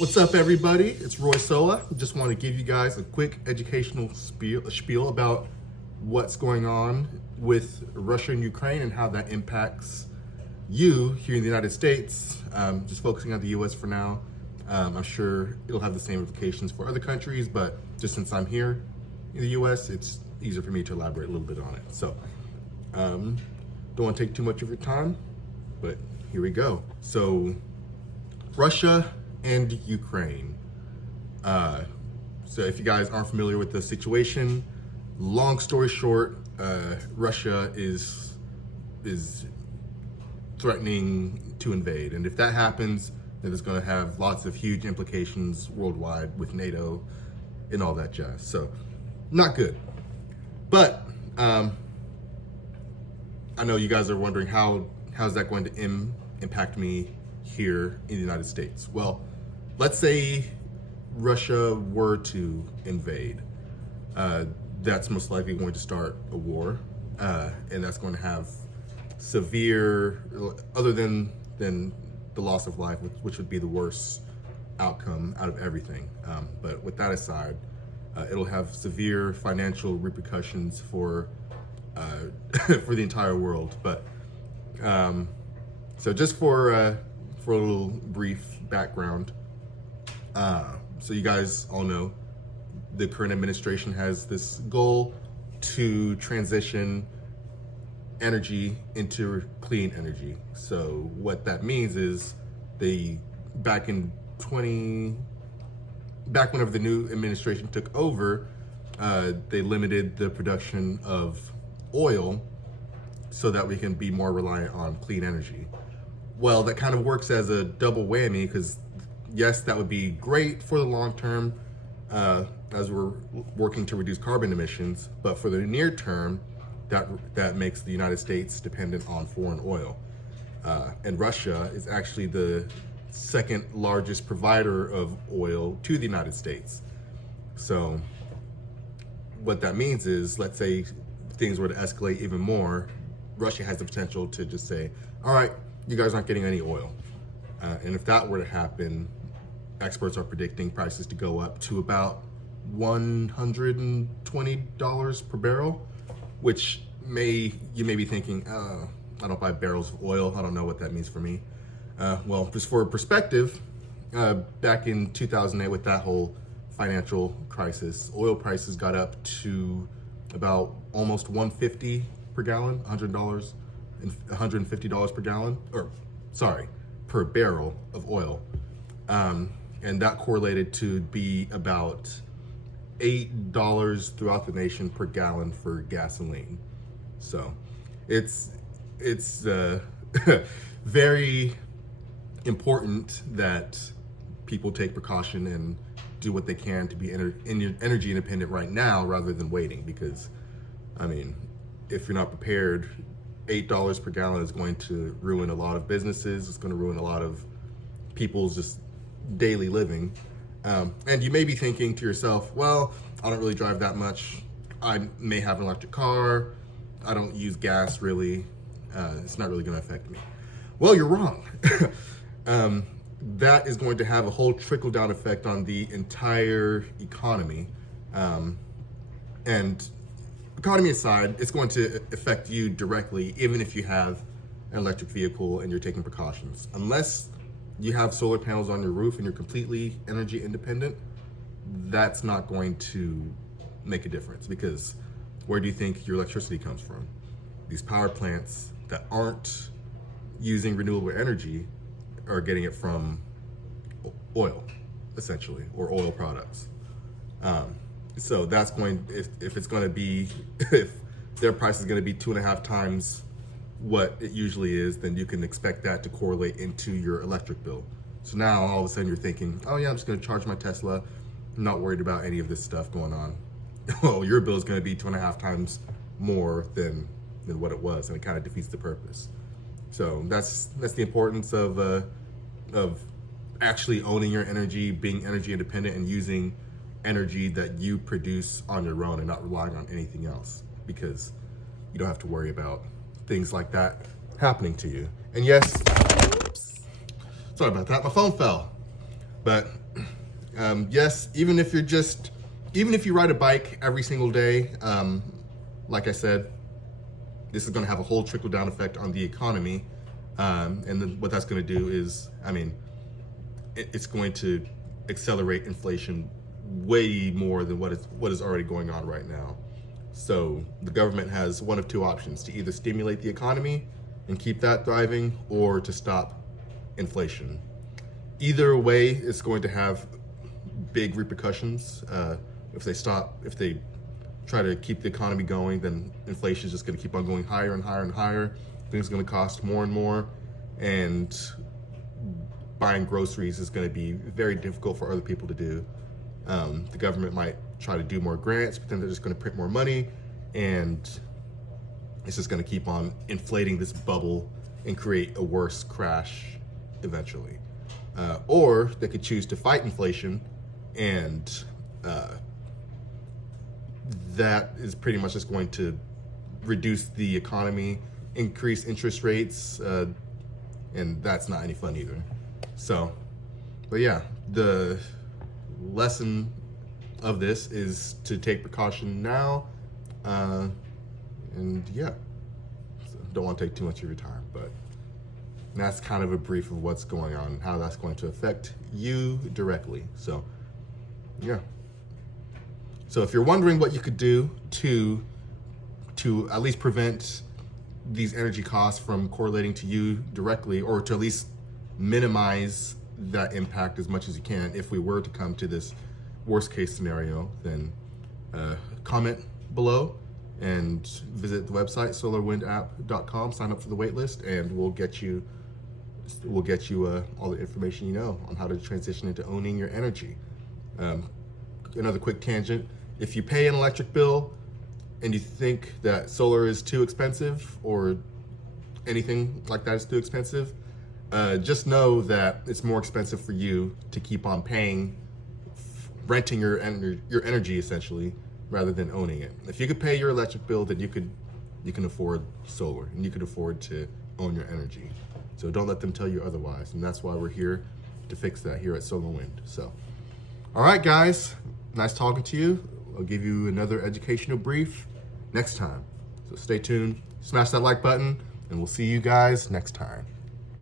What's up, everybody? It's Roy Sola. Just want to give you guys a quick educational spiel about what's going on with Russia and Ukraine and how that impacts you here in the United States. Just focusing on the US for now. I'm sure it'll have the same implications for other countries, but just since I'm here in the US, it's easier for me to elaborate a little bit on it. So, don't want to take too much of your time, but here we go. So, Russia and Ukraine. So if you guys aren't familiar with the situation, long story short, Russia is threatening to invade, and if that happens, then it's going to have lots of huge implications worldwide with NATO and all that jazz. So, not good. But I know you guys are wondering how's that going to impact me here in the United States. Well, let's say Russia were to invade. That's most likely going to start a war, and that's going to have severe, other than the loss of life, which would be the worst outcome out of everything. But with that aside, it'll have severe financial repercussions for for the entire world. But so just for a little brief background, so you guys all know the current administration has this goal to transition energy into clean energy. So what that means is back whenever the new administration took over, they limited the production of oil so that we can be more reliant on clean energy. Well, that kind of works as a double whammy, because yes, that would be great for the long term as we're working to reduce carbon emissions, but for the near term, that makes the United States dependent on foreign oil. And Russia is actually the second largest provider of oil to the United States. So what that means is, let's say things were to escalate even more, Russia has the potential to just say, all right, you guys aren't getting any oil. And if that were to happen, experts are predicting prices to go up to about $120 per barrel, which you may be thinking, I don't buy barrels of oil. I don't know what that means for me. Well, just for perspective, back in 2008 with that whole financial crisis, oil prices got up to about almost $150 per gallon, $150 per gallon, per barrel of oil. And that correlated to be about $8 throughout the nation per gallon for gasoline. So it's very important that people take precaution and do what they can to be energy independent right now rather than waiting, because I mean, if you're not prepared, $8 per gallon is going to ruin a lot of businesses. It's going to ruin a lot of people's just daily living. And you may be thinking to yourself, well, I don't really drive that much. I may have an electric car. I don't use gas really. It's not really going to affect me. Well, you're wrong. That is going to have a whole trickle-down effect on the entire economy. And economy aside, it's going to affect you directly, even if you have an electric vehicle and you're taking precautions. Unless you have solar panels on your roof and you're completely energy independent, that's not going to make a difference, because where do you think your electricity comes from? These power plants that aren't using renewable energy are getting it from oil, essentially, or oil products. So that's going, if it's going to be, if their price is going to be 2.5 times what it usually is, then you can expect that to correlate into your electric bill. So now all of a sudden you're thinking, oh yeah, I'm just going to charge my Tesla. I'm not worried about any of this stuff going on. Well, your bill is going to be 2.5 times more than what it was, and it kind of defeats the purpose. So that's the importance of actually owning your energy, being energy independent, and using energy that you produce on your own and not relying on anything else, because you don't have to worry about things like that happening to you. And yes, oops, sorry about that, my phone fell. But Yes, even if you ride a bike every single day, like I said, this is going to have a whole trickle down effect on the economy. And then what that's going to do is, I mean, it's going to accelerate inflation way more than what is already going on right now. So the government has one of two options: to either stimulate the economy and keep that thriving, or to stop inflation. Either way, it's going to have big repercussions. If they try to keep the economy going, then inflation is just going to keep on going higher and higher and higher. Things are going to cost more and more, and buying groceries is going to be very difficult for other people to do. The government might try to do more grants, but then they're just going to print more money, and it's just going to keep on inflating this bubble and create a worse crash eventually. Or they could choose to fight inflation, and that is pretty much just going to reduce the economy, increase interest rates, and that's not any fun either. So, but yeah, the lesson of this is to take precaution now, and yeah, so don't want to take too much of your time, but that's kind of a brief of what's going on and how that's going to affect you directly. So yeah, so if you're wondering what you could do to at least prevent these energy costs from correlating to you directly, or to at least minimize that impact as much as you can if we were to come to this worst case scenario, then comment below and visit the website solarwindapp.com, sign up for the wait list, and we'll get you all the information you know on how to transition into owning your energy. Another quick tangent: if you pay an electric bill and you think that solar is too expensive, or anything like that is too expensive, just know that it's more expensive for you to keep on paying, renting your energy essentially, rather than owning it. If you could pay your electric bill, then you can afford solar, and you could afford to own your energy. So don't let them tell you otherwise, and that's why we're here to fix that here at Solar Wind. So, all right, guys, nice talking to you. I'll give you another educational brief next time. So stay tuned, smash that like button, and we'll see you guys next time.